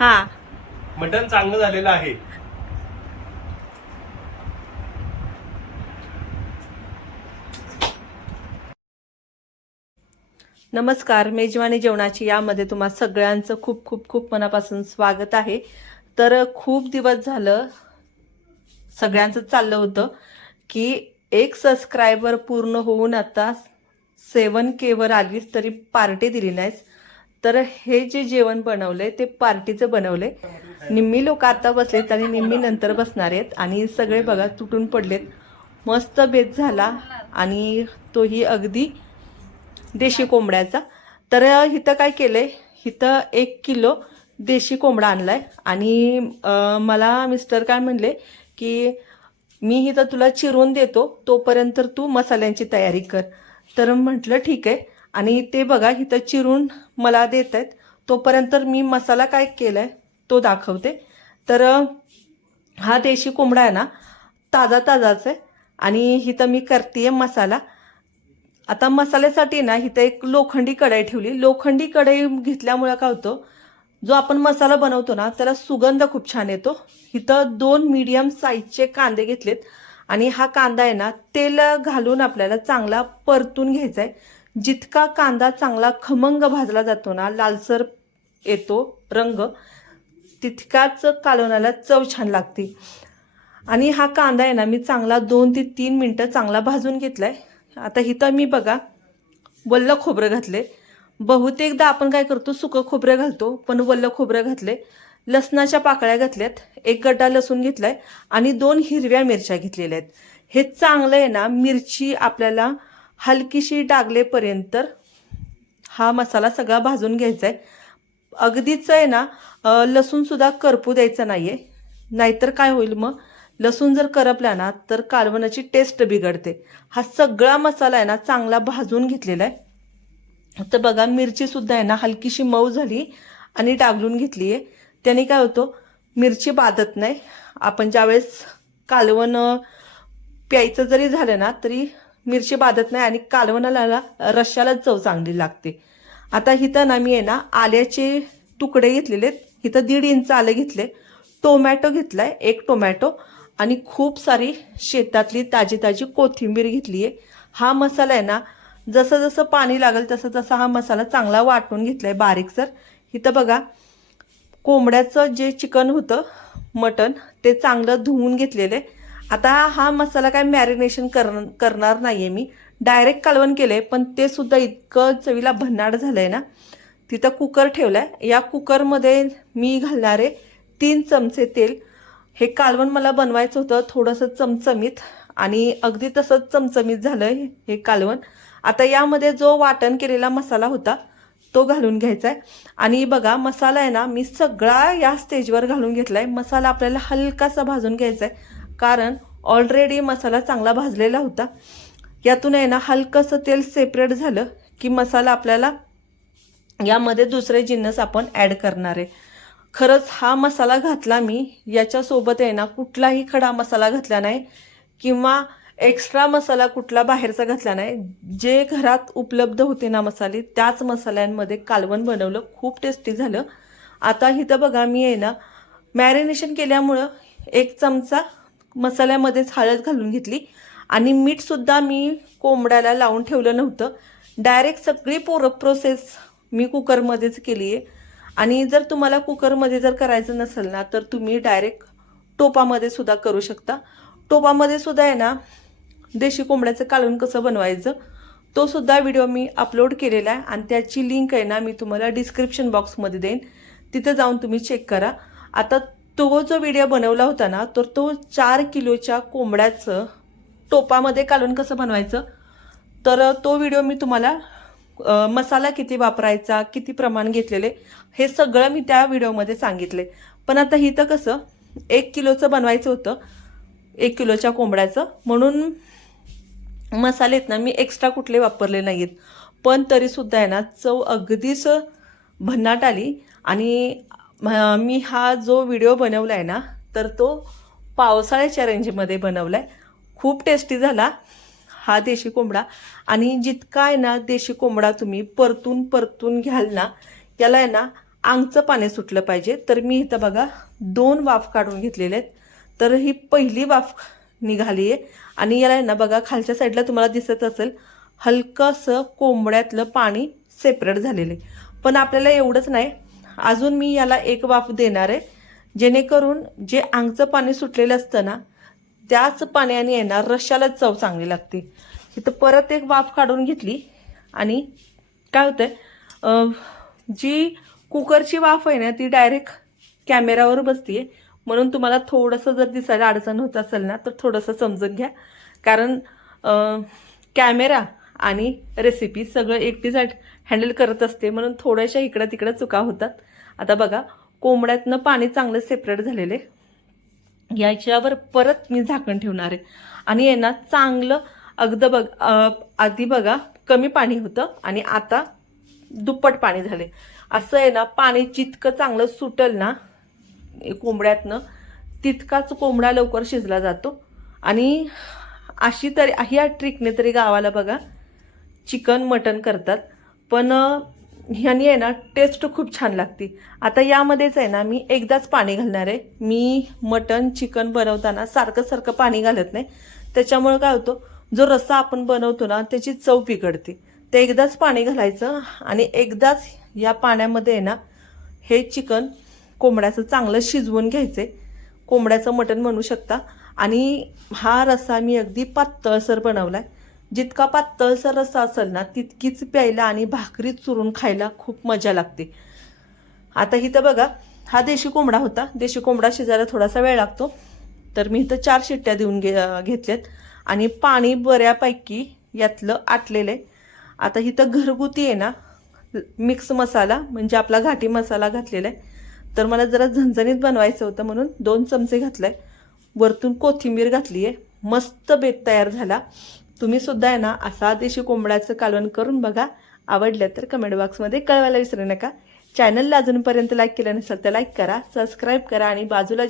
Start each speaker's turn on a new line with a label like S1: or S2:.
S1: हा.
S2: मटण चांगलं झालेलं आहे.
S1: नमस्कार मेजवानी जेवणाची यामध्ये तुम्हा सगळ्यांचं खूप खूप खूप मनापासून स्वागत आहे. तर खूप दिवस झालं सगळ्यांचं चाललं होतं की एक सबस्क्रायबर पूर्ण होऊन आता सेवन केवर आलीस तरी पार्टी दिली नाहीस. तर हे जे जेवण बनवलंय ते पार्टीचं बनवलंय. निम्मी लोक आता बसलेत आणि निम्मी नंतर बसणार आहेत. आणि सगळे बघा तुटून पडलेत. मस्त बेत झाला आणि तोही अगदी देशी कोंबड्याचा. तर इथं काय केलंय? इथं एक किलो देशी कोंबडा आणलाय. आणि मला मिस्टर काय म्हणले की मी इथं तुला चिरून देतो तोपर्यंत तू मसाल्यांची तयारी कर. तर म्हटलं ठीक आहे. आणि ते बघा इथं चिरून मला देत आहेत. तोपर्यंत मी मसाला काय केला आहे तो दाखवते. तर हा देशी कोंबडा आहे ना ताजा ताजाच आहे. आणि इथं मी करते मसाला. आता मसाल्यासाठी ना इथं एक लोखंडी कढाई ठेवली. लोखंडी कढई घेतल्यामुळं काय होतं जो आपण मसाला बनवतो ना त्याला सुगंध खूप छान येतो. इथं दोन मीडियम साईजचे कांदे घेतलेत. आणि हा कांदा आहे ना तेल घालून आपल्याला चांगला परतून घ्यायचा आहे जितका कांदा चांगला खमंग भाजला जातो ना लालसर येतो रंग तितकाच कालवणाला चव छान लागते. आणि हा कांदा आहे ना मी चांगला दोन ते तीन मिनटं चांगला भाजून घेतला आहे आता इथं मी बघा वल्ल खोबरं घातले बहुतेकदा आपण काय करतो सुकं खोबरं घालतो पण वल्ल खोबरं घातले लसणाच्या पाकळ्या घातल्यात एक गड्डा लसूण घेतला आहे आणि दोन हिरव्या मिरच्या घेतलेल्या आहेत. हे चांगलं आहे ना मिरची आपल्याला हलकीशी डागलेपर्यंत हा मसाला सगळा भाजून घ्यायचा आहे अगदीच आहे ना लसूणसुद्धा करपू द्यायचं नाहीये. नाहीतर काय होईल मग? लसूण जर करपला ना तर कालवणाची टेस्ट बिघडते. हा सगळा मसाला आहे ना चांगला भाजून घेतलेला आहे तर बघा मिरचीसुद्धा आहे ना हलकीशी मऊ झाली आणि डागलून घेतली आहे त्याने काय होतो? मिरची बाधत नाही. आपण ज्यावेळेस कालवण प्यायचं जरी झालं ना तरी मिरची बाधत नाही आणि कालवणाला रश्याला रश्श्याला चव चांगली लागते. आता हिथं ना मी आहे ना आल्याचे तुकडे घेतलेले आहेत. इथं दीड इंच आले घेतले. टोमॅटो घेतलाय एक टोमॅटो. आणि खूप सारी शेतातली ताजी ताजी कोथिंबीर घेतली आहे हा मसाला आहे ना जसं जसं पाणी लागेल तसं तसं हा मसाला चांगला वाटून घेतलाय बारीकसर इथं बघा कोंबड्याचं जे चिकन होतं मटन ते चांगलं धुवून घेतलेलं आहे. आता हा मसाला काय मॅरिनेशन कर करणार नाही आहे मी. डायरेक्ट कालवण केलं आहे पण ते सुद्धा इतकं चवीला भन्नाट झालं आहे ना. तिथं कुकर ठेवलं आहे या कुकरमध्ये मी घालणारे तीन चमचे तेल. हे कालवण मला बनवायचं होतं थोडंसं चमचमीत आणि अगदी तसंच चमचमीत झालं आहे हे कालवण. आता यामध्ये जो वाटण केलेला मसाला होता तो घालून घ्यायचा आहे आणि बघा मसाला आहे ना मी सगळा या स्टेजवर घालून घेतला आहे मसाला आपल्याला हलकासा भाजून घ्यायचा आहे कारण ऑलरेडी मसाला चांगला भाजलेला होता. यातून आहे ना हलकंसं तेल सेपरेट झालं की मसाला आपल्याला यामध्ये दुसरे जिन्नस आपण ॲड करणार आहे. खरंच हा मसाला घातला मी याच्यासोबत आहे ना कुठलाही खडा मसाला घातला नाही किंवा एक्स्ट्रा मसाला कुठला बाहेरचा घातला नाही. जे घरात उपलब्ध होते ना मसाले त्याच मसाल्यांमध्ये कालवण बनवलं खूप टेस्टी झालं. आता इथं बघा मी आहे ना मॅरिनेशन केल्यामुळं एक चमचा मसाल्यामध्येच हळद घालून घेतली. आणि मीठसुद्धा मी कोंबड्याला लावून ठेवलं नव्हतं. डायरेक्ट सगळी पोर प्रोसेस मी कुकरमध्येच केली आहे. आणि जर तुम्हाला कुकरमध्ये जर करायचं नसेल ना तर तुम्ही डायरेक्ट टोपामध्ये सुद्धा करू शकता. टोपामध्ये सुद्धा आहे ना देशी कोंबड्याचं कालून कसं बनवायचं तो सुद्धा व्हिडिओ मी अपलोड केलेला आहे. आणि त्याची लिंक आहे ना मी तुम्हाला डिस्क्रिप्शन बॉक्समध्ये देईन. तिथं जाऊन तुम्ही चेक करा. आता तो जो व्हिडिओ बनवला होता ना तर तो चार किलोच्या कोंबड्याचं टोपामध्ये कालून कसं बनवायचं? तर तो व्हिडिओ मी तुम्हाला मसाला किती वापरायचा किती प्रमाण घेतलेले हे सगळं मी त्या व्हिडिओमध्ये सांगितले. पण आता इथं कसं एक किलोचं बनवायचं होतं एक किलोच्या कोंबड्याचं. म्हणून मसाले आहेत ना मी एक्स्ट्रा कुठले वापरले नाहीत. पण तरीसुद्धा आहे ना चव अगदीच भन्नाट आली. आणि म- मी हा जो व्हिडिओ बनवला आहे ना तर तो पावसाळ्याच्या रेंजमध्ये बनवला आहे खूप टेस्टी झाला हा देशी कोंबडा. आणि जितका आहे ना देशी कोंबडा तुम्ही परतून परतून घ्याल ना याला आहे ना आंगचं पाणी सुटलं पाहिजे. तर मी इथं बघा दोन वाफ काढून घेतलेले आहेत. तर ही पहिली वाफ निघाली आहे. आणि याला आहे ना बघा खालच्या साईडला तुम्हाला दिसत असेल हलकंसं कोंबड्यातलं पाणी सेपरेट झालेलं आहे. पण आपल्याला एवढंच नाही अजून मी याला एक वाफ देणार आहे. जेणेकरून जे आंगचं पाणी सुटलेलं असतं ना त्याच पाण्याने येणार रश्याला चव चांगली लागते. इथं परत एक वाफ काढून घेतली आणि काय होतंय जी कुकरची वाफ आहे ना ती डायरेक्ट कॅमेरावर बसते म्हणून तुम्हाला थोडंसं जर दिसायला अडचण होत असेल ना तर थोडंसं समजून घ्या. कारण कॅमेरा आणि रेसिपी सगळं एकटीसाठी हँडल करत असते. म्हणून थोड्याशा इकडं तिकडं चुका होतात. आता बघा कोंबड्यातनं पाणी चांगलं सेपरेट झालेले याच्यावर परत मी झाकण ठेवणार आहे. आणि आहे ना चांगलं अगदी बघ आधी बघा कमी पाणी होतं आणि आता दुप्पट पाणी झाले असं आहे ना पाणी जितकं चांगलं सुटल ना कोंबड्यातनं तितकाच कोंबडा लवकर शिजला जातो. आणि अशी तरी ह्या ट्रिकने तरी गावाला बघा चिकन मटन करतात. पण ह्यानी आहे ना टेस्ट खूप छान लागते. आता यामध्येच आहे ना मी एकदाच पाणी घालणार आहे. मी मटन चिकन बनवताना सारखं सारखं पाणी घालत नाही. त्याच्यामुळं काय होतं जो रस्सा आपण बनवतो ना त्याची चव बिघडते. ते एकदाच पाणी घालायचं आणि एकदाच या पाण्यामध्ये आहे ना हे चिकन कोंबड्याचं चांगलं शिजवून घ्यायचे कोंबड्याचं मटण म्हणू शकता. आणि हा रस्सा मी अगदी पातळसर आहे जितका पातळसर रस्सा असेल ना तितकीच प्यायला आणि भाकरी चुरून खायला खूप मजा लागते. आता इथं बघा हा देशी कोंबडा होता. देशी कोंबडा शिजायला थोडासा वेळ लागतो. तर मी इथं चार शिट्ट्या देऊन घे घेतल्यात. आणि पाणी बऱ्यापैकी यातलं आटलेलं आहे. आता इथं घरगुती आहे ना मिक्स मसाला म्हणजे आपला घाटी मसाला घातलेला आहे. तर मला जरा झणझणीत बनवायचं होतं म्हणून दोन चमचे घातलाय. वरतून कोथिंबीर घातली आहे मस्त बेत तयार झाला. तुम्ही सुद्धा आहे ना असा देशी कोंबड्याचं कालवण करून बघा. आवडलं तर कमेंट बॉक्समध्ये कळवायला विसरू नका. चॅनलला अजूनपर्यंत लाईक केलं नसेल तर लाईक करा सबस्क्राईब करा आणि बाजूला जे